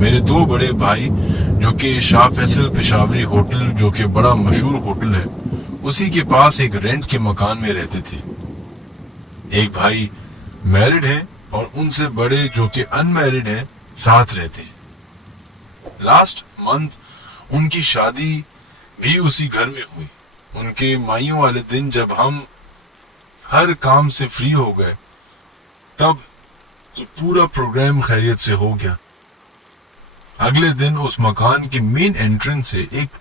میرے دو بڑے بھائی جو کہ شاہ فیصل پشاوری ہوٹل، جو کہ بڑا مشہور ہوٹل ہے، اسی کے پاس ایک رینٹ کے مکان میں رہتے تھے۔ ایک بھائی میرڈ ہیں اور ان سے بڑے جو کہ ان میرڈ ہیں ساتھ رہتے ہیں۔ لاسٹ منتھ ان کی شادی بھی اسی گھر میں ہوئی۔ ان کے مائیوں والے دن جب ہم ہر کام سے فری ہو گئے تب تو پورا پروگرام خیریت سے ہو گیا۔ اگلے دن اس مکان کی مین انٹرنس سے ایک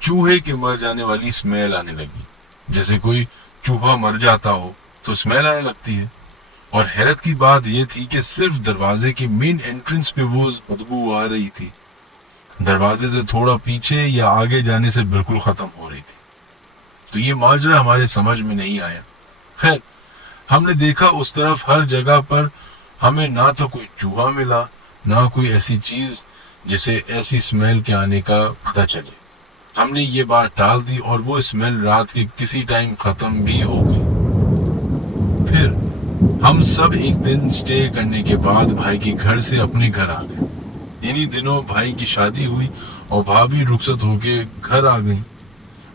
چوہے کے مر جانے والی اسمیل آنے لگی، جیسے کوئی چوہا مر جاتا ہو تو اسمیل آنے لگتی ہے۔ اور حیرت کی بات یہ تھی کہ صرف دروازے کی مین انٹرنس پہ وہ بدبو آ رہی تھی، دروازے سے تھوڑا پیچھے یا آگے جانے سے بالکل ختم ہو رہی تھی۔ تو یہ ماجرا ہمارے سمجھ میں نہیں آیا۔ خیر، ہم نے دیکھا اس طرف ہر جگہ پر ہمیں نہ تو کوئی چوہا ملا، نہ کوئی ایسی چیز جسے ایسی اسمیل کے آنے کا پتہ چلے۔ ہم نے یہ بات ٹال دی اور وہ اسمیل رات کے کسی ٹائم ختم بھی ہو گئی۔ پھر ہم سب ایک دن سٹے کرنے کے بعد بھائی کے گھر سے اپنے گھر آ گئے۔ انہی دنوں بھائی کی شادی ہوئی اور بھابھی رخصت ہو کے گھر آ گئی۔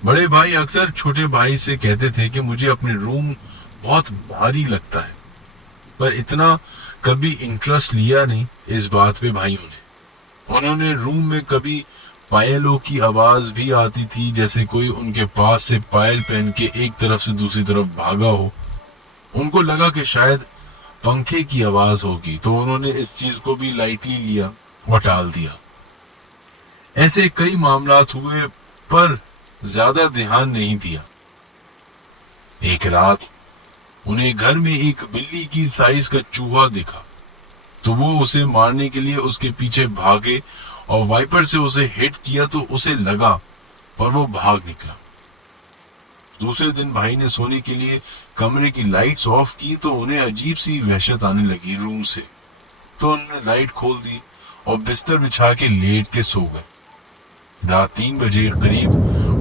بڑے بھائی اکثر چھوٹے بھائی سے کہتے تھے کہ مجھے اپنے روم بہت بھاری لگتا ہے، پر اتنا کبھی انٹرسٹ لیا نہیں اس بات پہ بھائیوں نے۔ انہوں نے روم میں کبھی پائلوں کی آواز بھی آتی تھی، جیسے کوئی ان کے پاس سے پائل پہن کے ایک طرف سے دوسری طرف بھاگا ہو۔ ان کو لگا کہ شاید پنکھے کی آواز ہوگی، تو انہوں نے اس چیز کو بھی لائٹلی لیا اور ٹال دیا۔ ایسے کئی معاملات ہوئے پر زیادہ دھیان نہیں دیا۔ ایک رات انہیں گھر میں ایک بلی کی سائز کا چوہا دکھا، تو وہ اسے مارنے کے لیے اس کے پیچھے بھاگے اور وائپر سے اسے ہٹ کیا تو اسے لگا اور وہ بھاگ نکلا۔ دوسرے دن بھائی نے سونے کے لیے کمرے کی لائٹس آف کی تو انہیں عجیب سی وحشت آنے لگی روم سے، تو انہوں نے لائٹ کھول دی اور بستر بچھا کے لیٹ کے سو گئے۔ رات 3 بجے قریب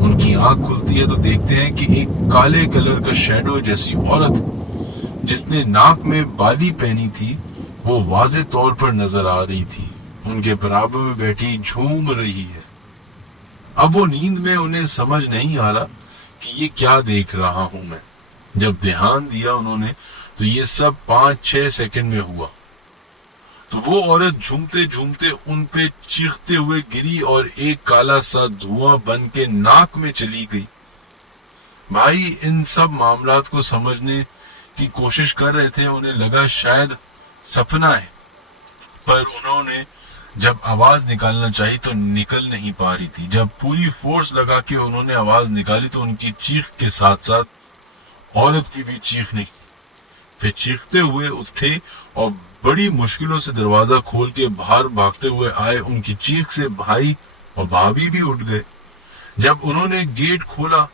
ان کی آنکھ کھلتی ہے تو دیکھتے ہیں کہ ایک کالے کلر کا شیڈو جیسی عورت جس نے ناک میں بالی پہنی تھی وہ واضح طور پر نظر آ رہی تھی، ان کے برابر میں بیٹھی جھوم رہی ہے۔ اب وہ نیند میں انہیں سمجھ نہیں آ رہا کہ یہ کیا دیکھ رہا ہوں میں۔ جب دھیان دیا انہوں نے تو یہ سب 5-6 سیکنڈ میں ہوا۔ تو وہ عورت جھومتے جھومتے ان پہ چیختے ہوئے گری اور ایک کالا سا دھواں بن کے ناک میں چلی گئی۔ بھائی ان سب معاملات کو سمجھنے کی کوشش کر رہے تھے، انہیں لگا شاید سپنا ہے، پر انہوں نے جب آواز نکالنا چاہی تو نکل نہیں پا رہی تھی۔ جب پوری فورس لگا کے انہوں نے آواز نکالی تو ان کی چیخ کے ساتھ ساتھ عورت کی بھی چیخ نکلی۔ پھر چیختے ہوئے اٹھے اور بڑی مشکلوں سے دروازہ کھول کے باہر بھاگتے ہوئے آئے۔ ان کی چیخ سے بھائی اور بھابھی بھی اٹھ گئے۔ جب انہوں نے گیٹ کھولا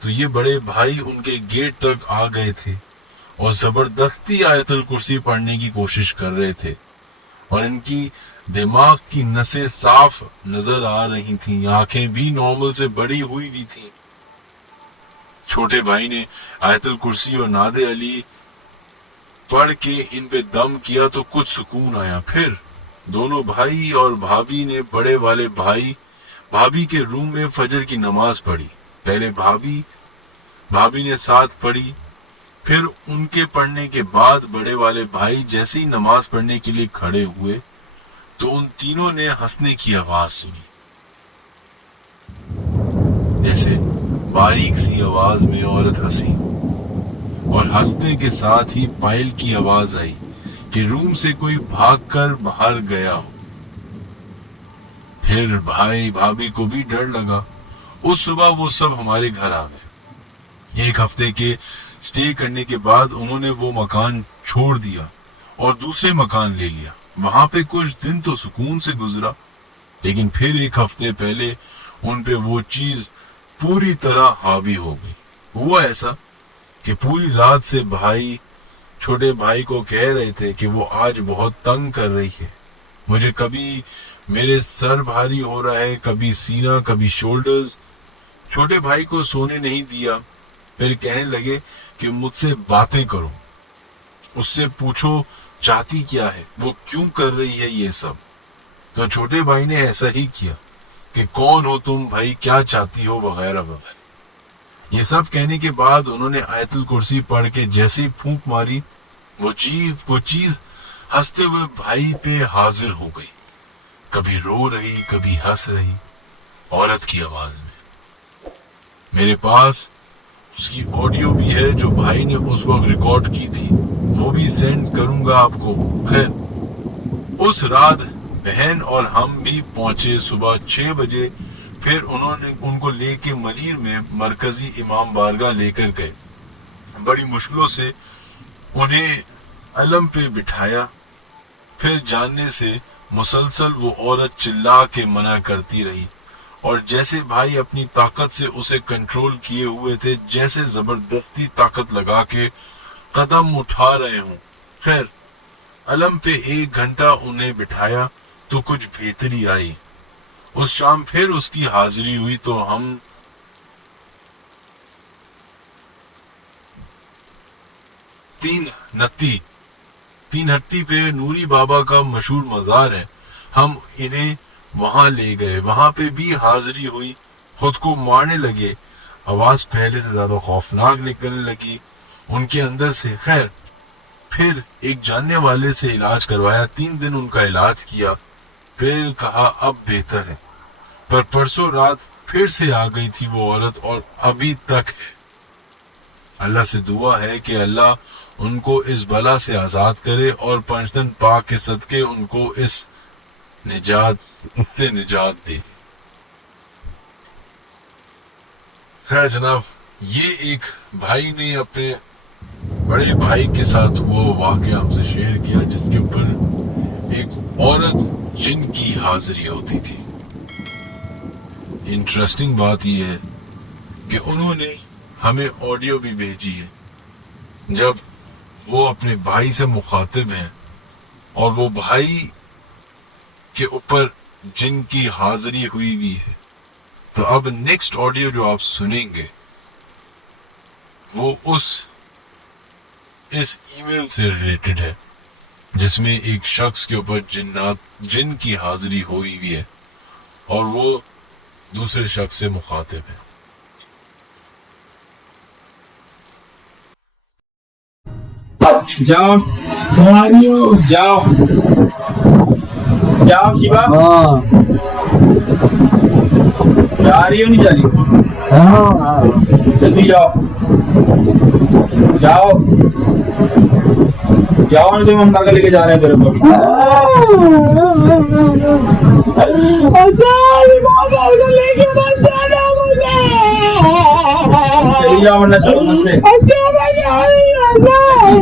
تو یہ بڑے بھائی ان کے گیٹ تک آ گئے تھے اور زبردستی آیت الکرسی پڑھنے کی کوشش کر رہے تھے، اور ان کی دماغ کی نسیں صاف نظر آ رہی تھیں، آنکھیں بھی نارمل سے بڑی ہوئی بھی تھیں۔ چھوٹے بھائی نے آیت الکرسی اور نعت علی پڑھ کے ان پہ دم کیا تو کچھ سکون آیا۔ پھر دونوں بھائی اور بھابھی نے بڑے والے بھابھی کے روم میں فجر کی نماز پڑھی۔ پہلے بھابھی نے ساتھ پڑھی، پھر ان کے پڑھنے کے بعد بڑے والے بھائی جیسے ہی نماز پڑھنے کے لیے کھڑے ہوئے تو ان تینوں نے ہنسنے کی آواز سنی، جیسے باریک سی آواز میں عورت ہنسی، اور ہنسنے کے ساتھ ہی پائل کی آواز آئی کہ روم سے کوئی بھاگ کر باہر گیا ہو۔ پھر بھائی بھابھی کو بھی ڈر لگا۔ اس صبح وہ سب ہمارے گھر آ گئے۔ 1 ہفتے کے سٹے کرنے کے بعد انہوں نے وہ مکان چھوڑ دیا اور دوسرے مکان لے لیا۔ وہاں پہ کچھ دن تو سکون سے گزرا، لیکن پھر 1 ہفتے پہلے ان پہ وہ چیز پوری طرح حاوی ہو گئی۔ ہوا ایسا کہ پوری رات سے بھائی چھوٹے بھائی کو کہہ رہے تھے کہ وہ آج بہت تنگ کر رہی ہے، مجھے کبھی میرے سر بھاری ہو رہا ہے، کبھی سینہ، کبھی شولڈرز۔ چھوٹے بھائی کو سونے نہیں دیا، پھر کہنے لگے کہ مجھ سے باتیں کرو، اس سے پوچھو چاہتی کیا ہے، وہ کیوں کر رہی ہے یہ سب۔ تو چھوٹے بھائی نے ایسا ہی کیا کہ کون ہو تم بھائی, کیا چاہتی ہو, وغیرہ وغیرہ. یہ سب کہنے کے بعد انہوں نے آیت الکرسی پڑھ کے جیسے ہی پھونک ماری, وہ چیز ہنستے ہوئے بھائی پہ حاضر ہو گئی. کبھی رو رہی, کبھی ہنس رہی, عورت کی آواز میں. میرے پاس اس کی آڈیو بھی ہے جو بھائی نے اس وقت ریکارڈ کی تھی, وہ بھی سینڈ کروں گا آپ کو. خیر, اس رات بہن اور ہم بھی پہنچے صبح 6 بجے. پھر انہوں نے ان کو لے کے ملیر میں مرکزی امام بارگاہ لے کر گئے. بڑی مشکلوں سے انہیں علم پہ بٹھایا. پھر جاننے سے مسلسل وہ عورت چلا کے منع کرتی رہی, اور جیسے بھائی اپنی طاقت سے اسے کنٹرول کیے ہوئے تھے, جیسے زبردستی طاقت لگا کے قدم اٹھا رہے ہوں. خیر, علم پہ 1 گھنٹہ انہیں بٹھایا تو کچھ بہتری آئی. اس شام پھر اس کی حاضری ہوئی تو ہم تین ہٹی پہ نوری بابا کا مشہور مزار ہے, ہم انہیں وہاں لے گئے. وہاں پہ بھی حاضری ہوئی. خود کو مارنے لگے, آواز پہلے سے زیادہ خوفناک نکلنے لگی ان کے اندر سے. خیر, پھر ایک جاننے والے سے علاج کروایا. 3 دن ان کا علاج کیا, پھر کہا اب بہتر ہے. پر پرسوں رات پھر سے آ گئی تھی وہ عورت, اور ابھی تک ہے. اللہ سے دعا ہے کہ اللہ ان کو اس بلا سے آزاد کرے, اور 5 دن پاک کے صدقے ان کو اس سے نجات دے. خیر جناب, یہ ایک بھائی نے اپنے بڑے بھائی کے ساتھ وہ واقعہ ہم سے شیئر کیا, جس کے اوپر ایک عورت جن کی حاضری ہوتی تھی. انٹرسٹنگ بات یہ ہے کہ انہوں نے ہمیں آڈیو بھی بھیجی ہے جب وہ اپنے بھائی سے مخاطب ہیں, اور وہ بھائی کے اوپر جن کی حاضری ہوئی بھی ہے. تو اب نیکسٹ آڈیو جو آپ سنیں گے وہ اس ای میل سے ریلیٹڈ ہے, جس میں ایک شخص کے اوپر جن کی حاضری ہوئی بھی ہے, اور وہ دوسرے شخص سے مخاطب ہے. جاؤ جاؤ جاؤ شیوا, ہاں جا رہی ہو نہیں جا رہی؟ ہاں جلدی جاؤ جاؤ جاؤ, نہیں تو ہم مار لے کے جا رہے ہیں تیرے کو. چلی جاؤ ورنہ چلو مجھ سے.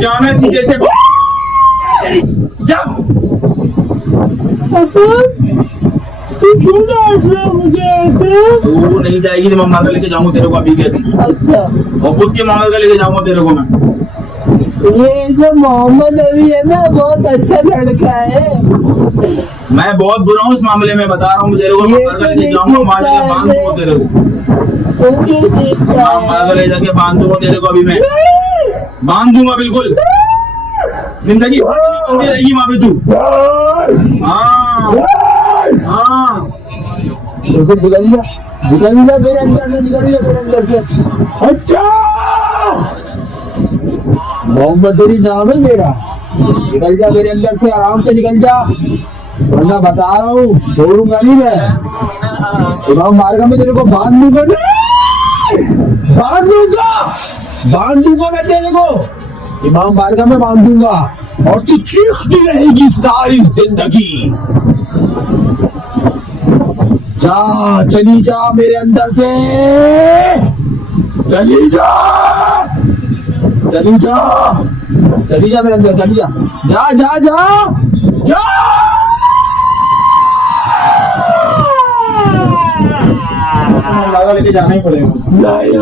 جانا نیچے سے جاؤ. تو نہیں جائے گی تو میں مار لے کے جاؤں گا تیرے کو ابھی کے ابھی, اور خود کے مانگل کا لے کے جاؤں گا تیرے کو میں. یہ جو محمد علی ہے نا بہت اچھا لڑکا ہے. میں بہت برا ہوں اس معاملے میں, بتا رہا ہوں تیرے کو. لے کے جاؤں گا, مار کے باندھ دوں گا تیرے کو. مار لے جا کے باندھ دوں گا تیرے کو ابھی میں, باندھ دوں گا بالکل. زندگی بندی رہے گی وہاں پہ تو. ہاں ہاں اچھا محمد علی نام ہے میرا. نکل جا میرے اندر سے, آرام سے نکل جا, ورنہ بتا رہا ہوں چھوڑوں گا نہیں میں. امام بارگاہ میں تیرے کو باندھ دوں گا, باندھ دوں گا میں تیرے کو امام بارگاہ میں باندھ دوں گا, اور تو چیختی رہے گی ساری زندگی. جا چلی جا میرے اندر سے, چلی جا چلی جا چلی جا میرے اندر, چلی جا جا جا جا جا. لے کے جانا ہی پڑے گا. نہیں